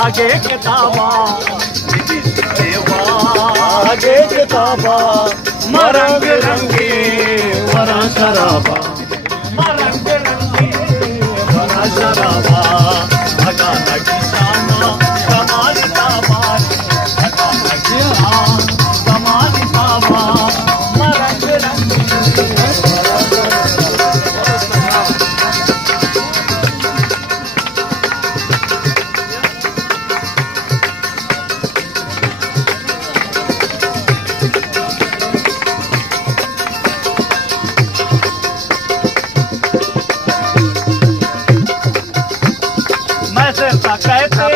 आगे किताबा आगे किताबा मरंग रंगे वरा शराबा मरंग रंगे वरा शराबा भगा लगी शामा कमाल ताबा भगा लगी कमाल ताबा मरंग रंगे कहते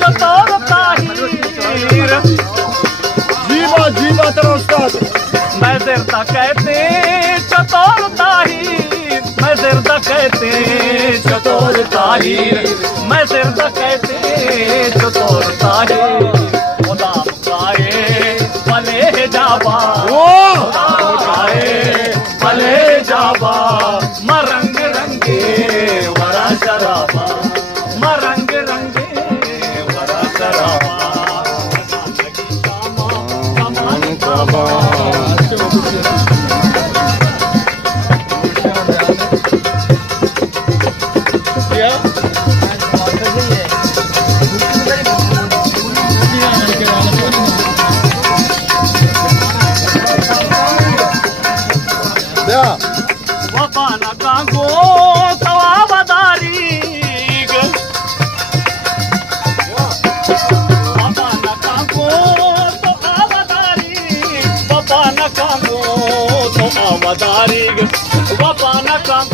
चतुर ताहीर जीवा जीवा तेरा उस्ताद मैं देरता कहते चतुर ताहीर मैं देरता कहते चतुर ताहीर मैं देरता कहते चतुर ताहीर गुलाम गाए भले जाबा गुलाम गाए भले जाबा मरंग रंगे वरा शराबा मरंग रंगे वरा शराबा कमाल ताबा वफाना कांगो तवावदारी वफाना कांगो तवावदारी वफाना कांगो तवावदारी वफाना कांगो